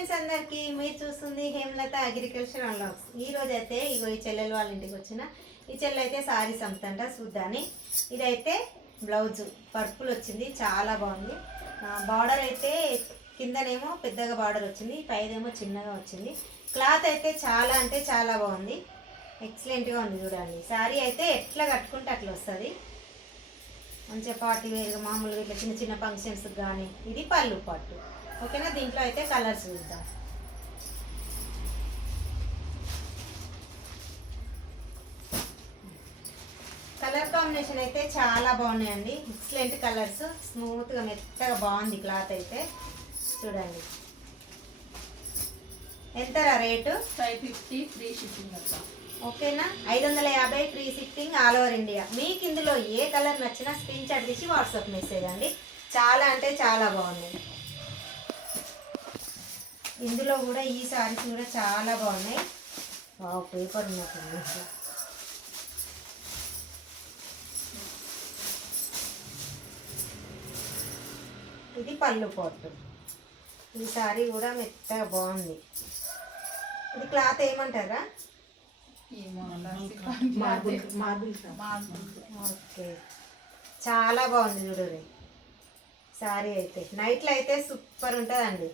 Friends అందరికి మీరు చూస్తుంది హేమలత అగ్రికల్చర్ అన్లాక్స్. ఈ రోజు అయితే ఇగో ఈ చెల్లెలు వాళ్ళ ఇంటికి వచ్చిన. ఈ చెల్లెలు అయితే సారీస్ అమ్ముతంట చూద్దాని. ఇదైతే బ్లౌజ్. పర్పుల్ వచ్చింది చాలా బాగుంది. బార్డర్ అయితే కిందనేమో పెద్దగా బార్డర్ వచ్చింది పైదేమో చిన్నగా వచ్చింది. క్లాత్ అయితే చాలా అంటే చాలా బాగుంది. ఎక్సలెంట్గా ఉంది చూడండి. శారీ అయితే ఎట్లా కట్టుకుంటే అట్లా వస్తుంది. మంచిగా పార్టీ వేరుగా మామూలుగా ఇట్లా చిన్న చిన్న ఫంక్షన్స్ కానీ ఇది పళ్ళు పట్టు. ఓకేనా? దీంట్లో అయితే కలర్స్ చూద్దాం. కలర్ కాంబినేషన్ అయితే చాలా బాగున్నాయండి. Excellent colours. స్మూత్గా మెత్తగా బాగుంది క్లాత్ అయితే. చూడండి. ఎంతరా rate? Five fifty free shipping ఓకేనా? ఐదు వందల యాభై free shipping all over India. మీకు ఇందులో ఏ కలర్ నచ్చినా స్క్రీన్ షాట్ తీసి వాట్సాప్ మెసేజ్ అండి. చాలా అంటే చాలా బాగున్నాయి ఇందులో కూడా ఈ సారీస్ కూడా చాలా బాగున్నాయి. వావ్ పేపర్ ఉన్నట్టుంది ఇది పళ్ళు పొట్టు ఈ సారీ కూడా మెత్తగా బాగుంది. ఇది క్లాత్ ఏమంటారా? ఓకే. చాలా బాగుంది చూడండి సారీ అయితే. నైట్లో అయితే సూపర్ ఉంటుందండి.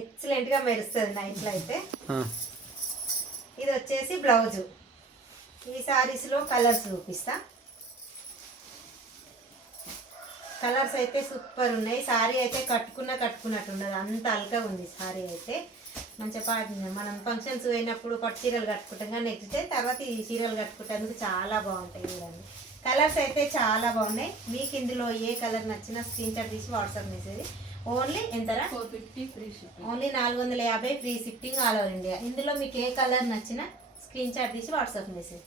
ఎక్సలెంట్గా మెరుస్తుంది నైట్లో అయితే. ఇది వచ్చేసి బ్లౌజు. ఈ సారీస్లో కలర్స్ చూపిస్తా. కలర్స్ అయితే సూపర్ ఉన్నాయి. సారీ అయితే కట్టుకున్న కట్టుకున్నట్టు ఉండదు అంత అల్గా ఉంది సారీ అయితే. మంచిగా పాటి మనం ఫంక్షన్స్ పోయినప్పుడు పట్టు చీరలు కట్టుకుంటాం కానీ నెక్స్ట్ డే తర్వాత ఈ చీరలు కట్టుకుంటేందుకు చాలా బాగుంటాయి చూడండి. కలర్స్ అయితే చాలా బాగున్నాయి. మీకు ఇందులో ఏ కలర్ నచ్చినా స్క్రీన్ షాట్ తీసి వాట్సాప్ మెసేజ్ ఓన్లీ ఎంతరా four fifty free shipping only నాలుగు వందల యాభై free shipping all over India. ఇందులో మీకు ఏ కలర్ నచ్చినా స్క్రీన్ షాట్ తీసి వాట్సాప్ మెసేజ్.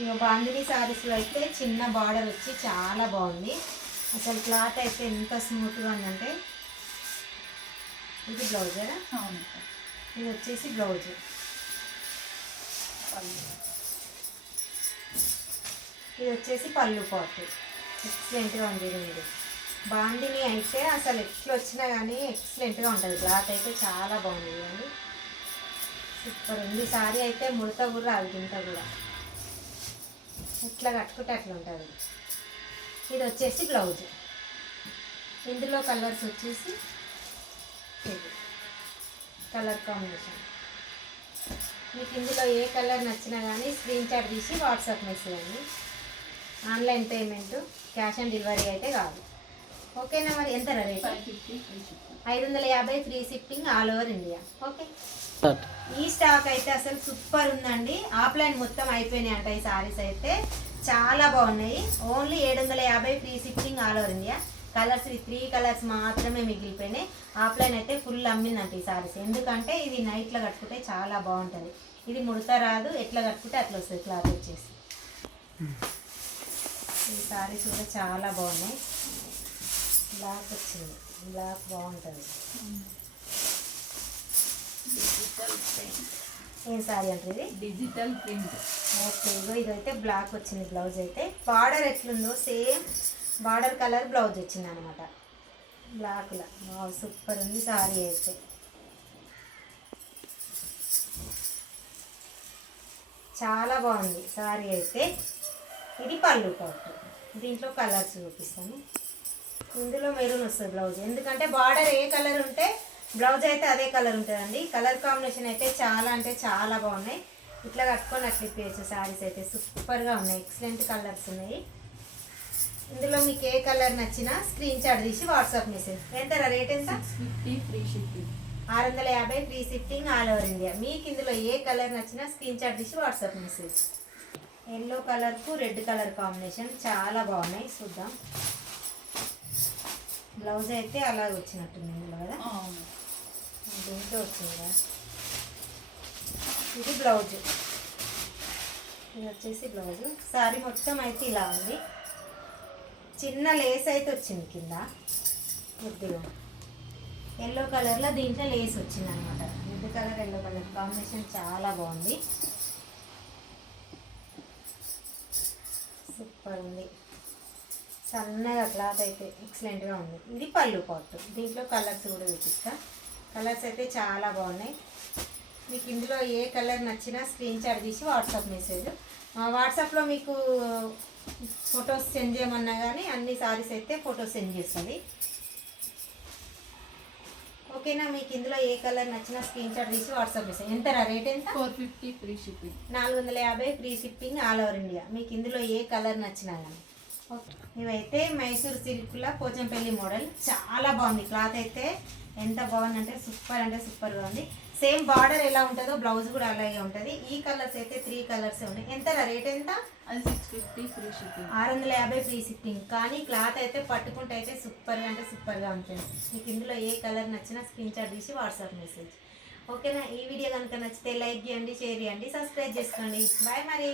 ఇక బాందిని సారీస్లో అయితే చిన్న బార్డర్ వచ్చి చాలా బాగుంది. అసలు క్లాత్ అయితే ఎంత స్మూత్గా ఉందంటే ఇది బ్లౌజా అవును. ఇది వచ్చేసి బ్లౌజ్. ఇది వచ్చేసి పళ్ళు పాటు. ఎక్సలెంట్గా ఉంది ఇది. బాందిని అయితే అసలు ఎట్లా వచ్చినా కానీ ఎక్సలెంట్గా ఉంటుంది. క్లాత్ అయితే చాలా బాగుంది కానీ సూపర్ ఉంది. సారీ అయితే ముడత కూడా రాదు కూడా. ఎట్లా కట్టుకుంటే అట్లా ఉంటుంది. ఇది వచ్చేసి బ్లౌజ్. ఇందులో కలర్స్ వచ్చేసి ఇది. Colour combination. మీకు ఇందులో ఏ కలర్ నచ్చినా కానీ స్క్రీన్ షాట్ తీసి వాట్సాప్ మెసేజ్ అండి online payment cash on delivery అయితే కాదు. ఓకేనా మరి? ఎంత రేట్? ఐదు వందల యాభై free shipping all over India. Okay? ఈ స్టాక్ అయితే అసలు సూపర్ ఉందండి. ఆఫ్లైన్ మొత్తం అయిపోయినాయి అంట ఈ సారీస్ అయితే. చాలా బాగున్నాయి. ఓన్లీ ఏడు వందల యాభై free shipping all over India. Colours ఈ త్రీ కలర్స్ మాత్రమే మిగిలిపోయినాయి. ఆఫ్లైన్ అయితే ఫుల్ అమ్మిందంట ఈ సారీస్. ఎందుకంటే ఇది నైట్లో కట్టుకుంటే చాలా బాగుంటుంది. ఇది ముడత రాదు. ఎట్లా కట్టుకుంటే అట్లా వస్తుంది క్లాత్ వచ్చేసి. ఈ సారీస్ కూడా చాలా బాగున్నాయి. బ్లాక్ వచ్చింది. బ్లాక్ బాగుంటుంది. డిజిటల్ ప్రింట్ ఏం సారీ అంటే ఇది? డిజిటల్ ప్రింట్ ఓకే ఇగో ఇదైతే బ్లాక్ వచ్చింది బ్లౌజ్ అయితే. బార్డర్ ఎట్లుందో సేమ్ బార్డర్ కలర్ బ్లౌజ్ వచ్చింది అనమాట బ్లాక్లో సూపర్ ఉంది సారీ అయితే. చాలా బాగుంది సారీ అయితే. ఇది పళ్ళు పట్టు దీంట్లో కలర్స్ చూపిస్తాను. ఇందులో మెరూన్ వస్తుంది బ్లౌజ్ ఎందుకంటే బార్డర్ ఏ కలర్ ఉంటే బ్లౌజ్ అయితే అదే కలర్ ఉంటుందండి. కలర్ కాంబినేషన్ అయితే చాలా అంటే చాలా బాగున్నాయి. ఇట్లా కట్టుకొని అట్లా ఇప్పేయచ్చు. శారీస్ అయితే సూపర్గా ఉన్నాయి. ఎక్సలెంట్ కలర్స్ ఉన్నాయి. ఇందులో మీకు ఏ కలర్ నచ్చినా స్క్రీన్ షాట్ తీసి వాట్సాప్ మెసేజ్ ఎంత రేట్ ఎంత? ఆరు వందల యాభై free shipping all over India మీకు ఇందులో ఏ కలర్ నచ్చినా స్క్రీన్ షాట్ తీసి వాట్సాప్ మెసేజ్ ఎల్లో కలర్కు రెడ్ కలర్ కాంబినేషన్ చాలా బాగున్నాయి. చూద్దాం. బ్లౌజ్ అయితే అలాగే వచ్చినట్టుంది ఇందులో కదా? దీంట్లో వచ్చింది కదా? ఇది బ్లౌజ్. ఇది వచ్చేసి బ్లౌజ్. సారీ మొత్తం అయితే ఇలా ఉంది. చిన్న లేస్ అయితే వచ్చింది కింద. కొద్దిగా. ఎల్లో కలర్లో దీంట్లో లేస్ వచ్చింది అనమాట red colour yellow colour combination చాలా బాగుంది. సూపర్ ఉంది. సన్నగా క్లాత్ అయితే ఎక్సలెంట్గా ఉంది. ఇది పళ్ళు పాటు. దీంట్లో కలర్స్ కూడా చూపిస్తా. కలర్స్ అయితే చాలా బాగున్నాయి. మీకు ఇందులో ఏ కలర్ నచ్చినా స్క్రీన్ షాట్ తీసి వాట్సాప్ మెసేజ్. వాట్సాప్లో మీకు ఫొటోస్ సెండ్ చేయమన్నా కానీ అన్ని సారీస్ అయితే ఫొటోస్ సెండ్ చేస్తుంది. ఓకేనా? మీకు ఇందులో ఏ కలర్ నచ్చినా స్క్రీన్ షాట్ తీసి వాట్సాప్ మెసేజ్. ఎంత రేట్ ఎంత? Four fifty free shipping. నాలుగు వందల యాభై free shipping all over India. మీకు ఇందులో ఏ కలర్ నచ్చినా కానీ ఇవైతే మైసూర్ సిల్క్ల పోచంపల్లి మోడల్. చాలా బాగుంది. క్లాత్ అయితే ఎంత బాగుందంటే సూపర్ అంటే సూపర్గా ఉంది. సేమ్ బార్డర్ ఎలా ఉంటుందో బ్లౌజ్ కూడా అలాగే ఉంటుంది. ఈ కలర్స్ అయితే త్రీ కలర్స్ ఉన్నాయి. ఎంత రేట్ ఎంత? అది సిక్స్ ఫిఫ్టీ ఫ్రీ షిప్పింగ్ ఆరు వందల యాభై ఫ్రీ షిప్పింగ్ కానీ క్లాత్ అయితే పట్టుకుంటే అయితే సూపర్గా అంటే సూపర్గా ఉంటుంది. మీకు ఇందులో ఏ కలర్ నచ్చినా స్క్రీన్ షాట్ తీసి వాట్సాప్ మెసేజ్. ఓకేనా? ఈ వీడియో కనుక నచ్చితే లైక్ చేయండి షేర్ చేయండి సబ్స్క్రైబ్ చేసుకోండి. బాయ్ మరి.